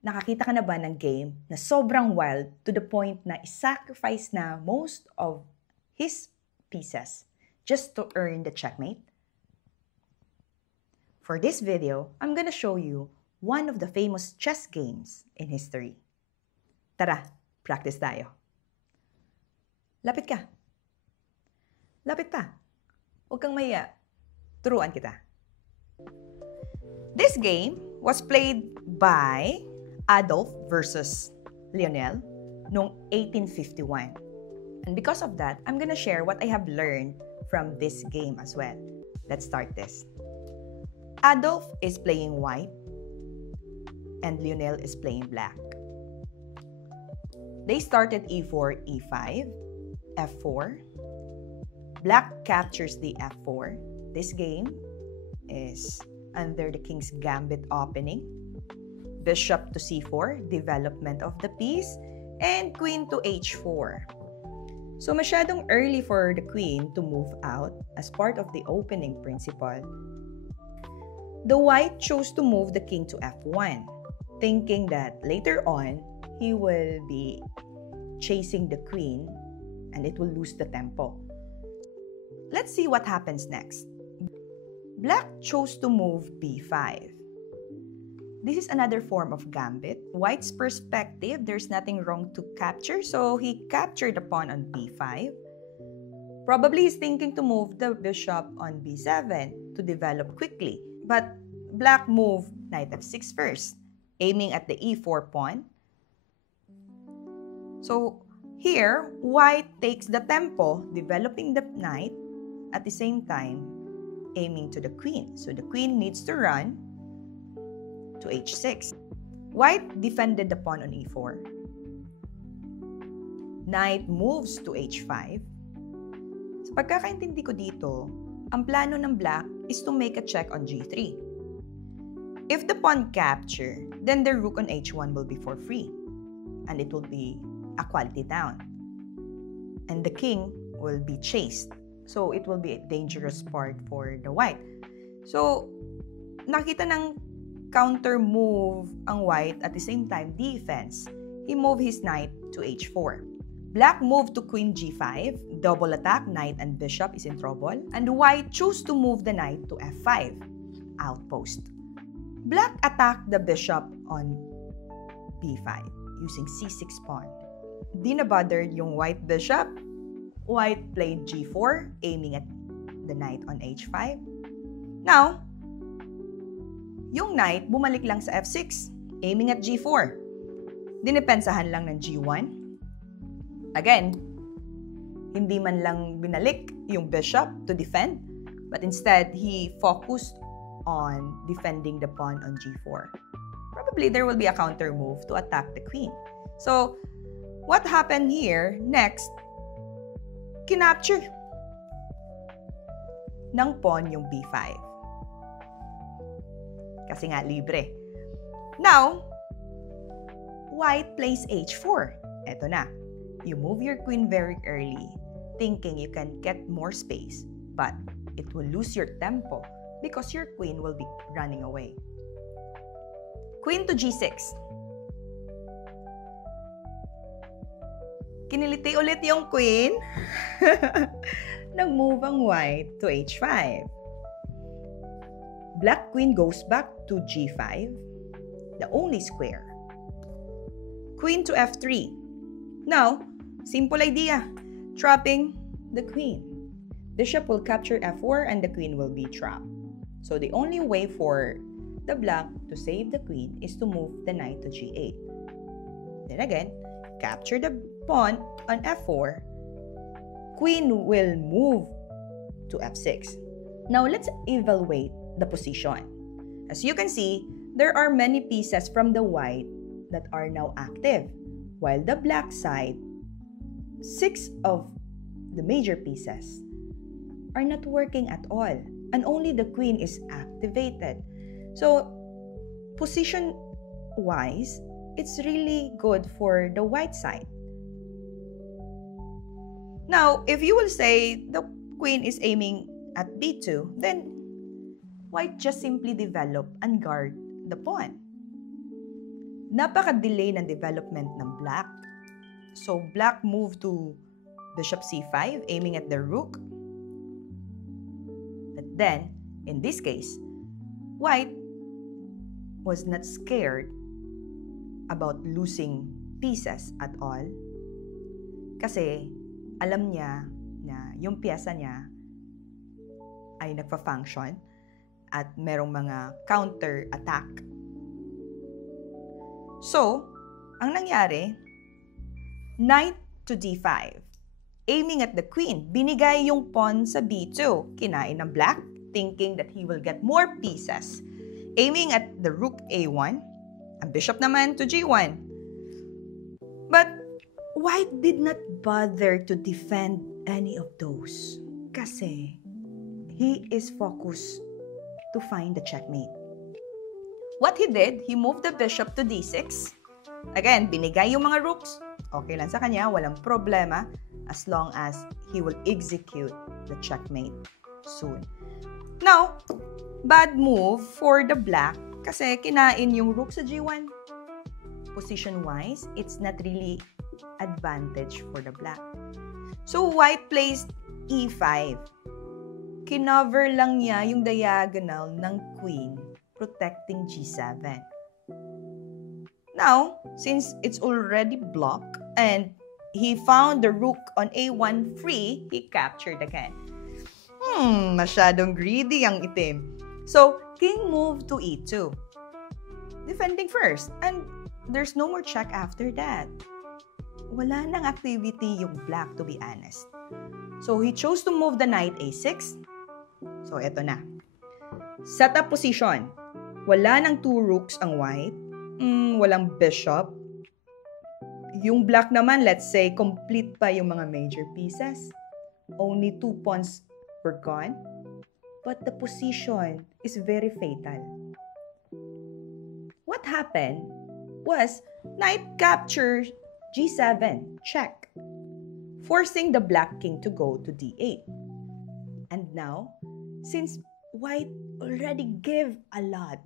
Nakakita ka na ba ng game na sobrang wild to the point na isacrifice na most of his pieces just to earn the checkmate? For this video, I'm gonna show you one of the famous chess games in history. Tara, practice tayo. Lapit ka. Lapit pa. Huwag kang maya. Turuan kita. This game was played by Adolf versus Lionel noong 1851. And because of that, I'm gonna share what I have learned from this game as well. Let's start this. Adolf is playing white and Lionel is playing black. They started e4, e5, f4. Black captures the f4. This game is under the king's gambit opening. Bishop to c4, development of the piece, and queen to h4. So masyadong early for the queen to move out as part of the opening principle. The white chose to move the king to f1, thinking that later on, he will be chasing the queen and it will lose the tempo. Let's see what happens next. Black chose to move b5. This is another form of gambit. White's perspective, there's nothing wrong to capture, so he captured the pawn on b5. Probably he's thinking to move the bishop on b7 to develop quickly. But black moved knight f6 first, aiming at the e4 pawn. So here, white takes the tempo, developing the knight, at the same time, aiming to the queen. So the queen needs to run to h6. White defended the pawn on e4. Knight moves to h5. Sa pagkakaintindi ko dito, ang plano ng black is to make a check on g3. If the pawn capture, then the rook on h1 will be for free, and it will be a quality down. And the king will be chased. So it will be a dangerous part for the white. So, nakita ng counter move ang white at the same time defense. He moved his knight to h4. Black moved to queen g5, double attack, knight and bishop is in trouble, and white chose to move the knight to f5, outpost. Black attacked the bishop on b5 using c6 pawn. Di na bothered yung white bishop. White played g4, aiming at the knight on h5. Now, yung knight bumalik lang sa f6, aiming at g4. Dinipensahan lang ng g1. Again, hindi man lang binalik yung bishop to defend, but instead, he focused on defending the pawn on g4. Probably there will be a counter move to attack the queen. So, what happened here next, kinapture ng pawn yung b5. Kasi nga libre. Now, white plays h4. Eto na. You move your queen very early, thinking you can get more space, but it will lose your tempo because your queen will be running away. Queen to g6. Kiniliti ulit yung queen. Nag-move ang white to h5. Black queen goes back to g5, the only square. Queen to f3. Now, simple idea, trapping the queen. Bishop will capture f4 and the queen will be trapped. So the only way for the black to save the queen is to move the knight to g8. Then again, capture the pawn on f4. Queen will move to f6. Now let's evaluate the position. As you can see, there are many pieces from the white that are now active, while the black side, 6 of the major pieces are not working at all, and only the queen is activated. So, position-wise, it's really good for the white side. Now, if you will say the queen is aiming at b2, then white just simply develop and guard the pawn. napaka-delay ng development ng black. So, black moved to bishop c5, aiming at the rook. But then, in this case, white was not scared about losing pieces at all kasi alam niya na yung piyesa niya ay nagpa-function at merong mga counter-attack. So, ang nangyari, knight to d5. Aiming at the queen, binigay yung pawn sa b2. Kinain ng black, thinking that he will get more pieces. Aiming at the rook a1, ang bishop naman to g1. But white did not bother to defend any of those kasi he is focused to find the checkmate. What he did, he moved the bishop to d6. Again, binigay yung mga rooks. Okay lang sa kanya, walang problema as long as he will execute the checkmate soon. Now, bad move for the black kasi kinain yung rook sa g1. Position-wise, it's not really advantage for the black. So, white placed e5. Kinover lang niya yung diagonal ng queen, protecting g7. Now, since it's already blocked and he found the rook on a1 free, he captured again. Masyadong greedy ang itim. So, king moved to e2. Defending first. And there's no more check after that. Wala nang activity yung black, to be honest. So, he chose to move the knight a6. So, eto na. Set up position. Wala nang two rooks ang white. Walang bishop. Yung black naman, let's say, complete pa yung mga major pieces. Only two pawns were gone. But the position is very fatal. What happened was knight capture g7, check, forcing the black king to go to d8. And now, since white already gave a lot,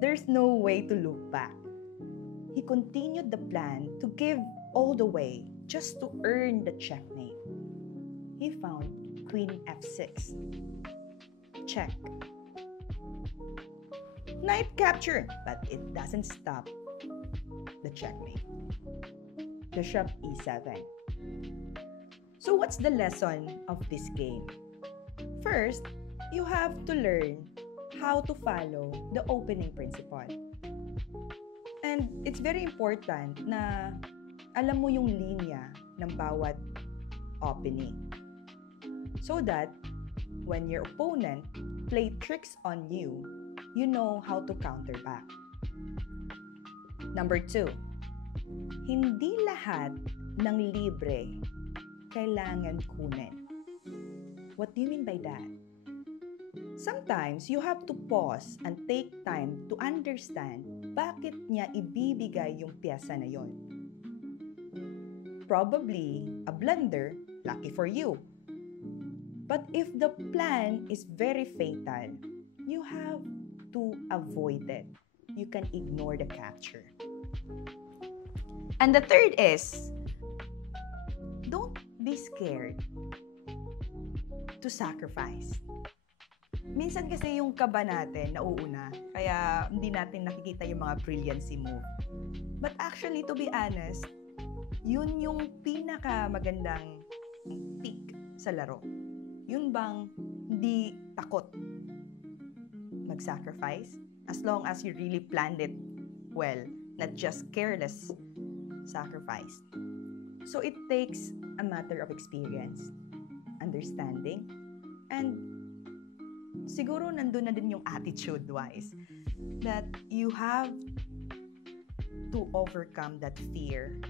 there's no way to look back. He continued the plan to give all the way just to earn the checkmate. He found queen f6. Check. Knight capture, but it doesn't stop the checkmate. Bishop e7. So what's the lesson of this game? First, you have to learn how to follow the opening principle. And it's very important na alam mo yung linya ng bawat opening. So that when your opponent play tricks on you, you know how to counter back. Number 2, hindi lahat ng libre kailangan kunin. What do you mean by that? Sometimes, you have to pause and take time to understand bakit niya ibibigay yung piyesa na yon. Probably a blunder, lucky for you. But if the plan is very fatal, you have to avoid it. You can ignore the capture. And the third is, don't be scared to sacrifice. Minsan kasi yung kaba natin nauuna, kaya hindi natin nakikita yung mga brilliancy move. But actually, to be honest, yun yung pinakamagandang peak sa laro. Yun bang hindi takot mag-sacrifice as long as you really planned it well, not just careless sacrifice. So it takes a matter of experience, understanding, and siguro nandun na din yung attitude-wise that you have to overcome that fear.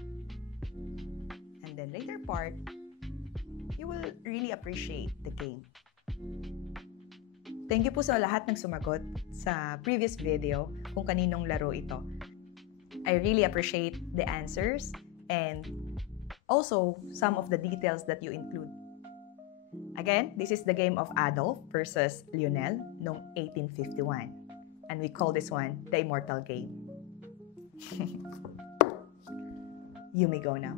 And then later part, you will really appreciate the game. Thank you po sa lahat ng sumagot sa previous video kung kaninong laro ito. I really appreciate the answers and also some of the details that you include. Again, this is the game of Adolf versus Lionel noong 1851. And we call this one the Immortal Game. You may go now.